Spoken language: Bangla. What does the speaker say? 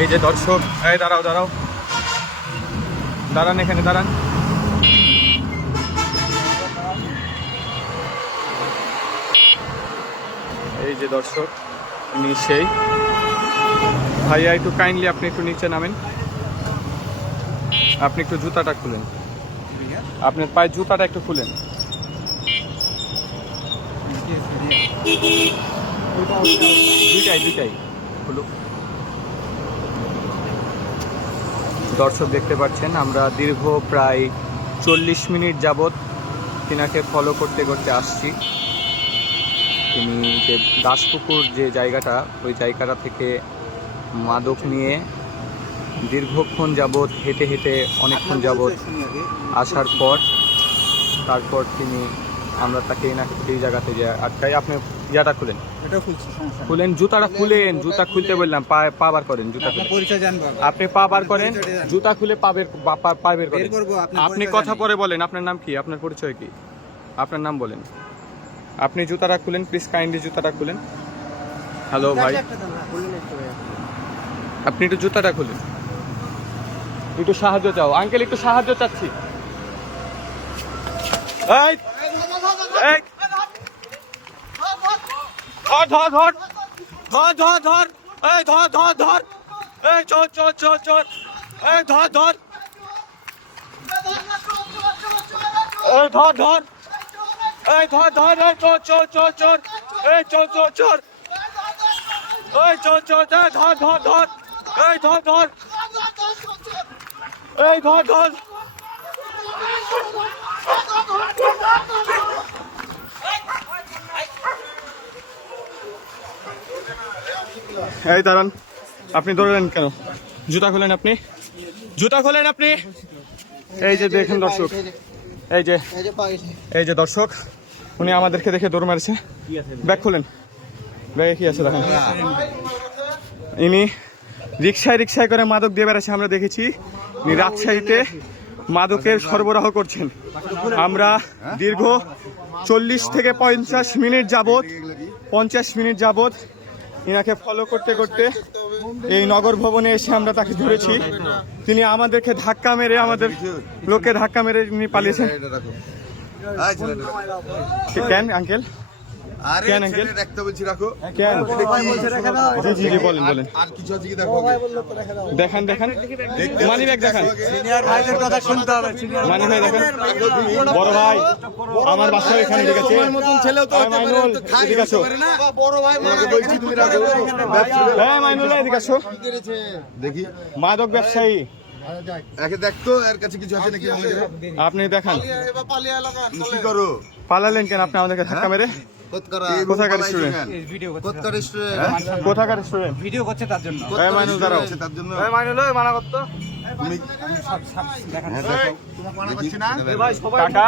এই যে দর্শক, এই দাঁড়াও দাঁড়াও, দাঁড়ান এখানে দাঁড়ান। এই যে দর্শক, উনি সেই ভাইয়া, একটু কাইন্ডলি আপনি একটু নিচে নামেন। আপনি একটু জুতাটা খুলেন, আপনার পায়ে জুতাটা একটু খুলেন। দুইটাই খুলো। দর্শক দেখতে পাচ্ছেন, আমরা দীর্ঘ প্রায় 40 মিনিট যাবৎ তিনাকে ফলো করতে করতে আসছি। তিনি যে দাসপুকুর যে জায়গাটা, ওই জায়গাটা থেকে মাদক নিয়ে দীর্ঘক্ষণ যাবৎ হেঁটে হেঁটে অনেকক্ষণ যাবৎ আসার পর তারপর আমরা তাকে এই জায়গাতে যে আটকাই। আপনি ইয়াটা খুলেন, খুলেন জুতাটা খুলেন, জুতা খুলতে বললাম, পা বার করেন, জুতা খুলে আপনি পা বার করেন, জুতা খুলে পা বের করেন। আপনি কথা পরে বলেন, আপনার নাম কি, আপনার পরিচয় কি, আপনার নাম বলেন। আপনি জুতাটা খুলেন প্লিজ, কাইন্ডলি জুতাটা খুলেন। হ্যালো ভাই, আপনি একটু জুতাটা খুলেন, একটু সাহায্য চাও আঙ্কেল, একটু সাহায্য চাচ্ছি। এই এই ধর ধর ধর ধর ধর ধর, এই ধর ধর ধর, এই চোর চোর চোর চোর, এই ধর ধর, এই ধর ধর, এই ধর ধর, এই চোর চোর চোর চোর, এই চোর চোর চোর, এই চোর চোর, ধর ধর ধর, এই ধর ধর, এই ধর ধর। এই দাঁড়ান, আপনি ধরলেন কেন? জুতা খোলেন, আপনি জুতা খোলেন আপনি। এই যে দেখেন দর্শক, এই যে দর্শক, উনি আমাদেরকে দেখে দৌড় মারছে। ব্যাগ খুলেন, ব্যাগে কি আছে দেখেন। ইনি রিক্সায় করে মাদক দিয়ে বেড়াচ্ছে, আমরা দেখেছি। ইনি রাজশাহীতে মাদকের সরবরাহ করছেন। আমরা দীর্ঘ 40 থেকে 50 মিনিট যাবৎ ইনাকে ফলো করতে করতে এই নগর ভবনে এসে আমরা তাকে ধরেছি। তিনি আমাদেরকে ধাক্কা মেরে, আমাদের লোককে ধাক্কা মেরে তিনি পালিয়েছেন। কেন আঙ্কেল, কেন আঙ্কেল কেন? জি জি জি, বলেন বলেন, দেখান দেখান, মানি ব্যাগ দেখান, মানি ভাই দেখান। বড় ভাই, আমার বাসা এখানে, ঠিক আছে? ঠিক আছে, হ্যাঁ মাইনুল ভাই, ঠিক আছে। দেখি মাদক ব্যবসায়ী, আপনি দেখান। পালালেন কেন আপনি আমাদেরকে ধাক্কা মেরে? কোথাকার স্টুডেন্ট? কোথাকার স্টুডেন্ট? ভিডিও করছে তার জন্য। মাইনুল দাঁড়াও, মাইনুল মানা করতো। কাকা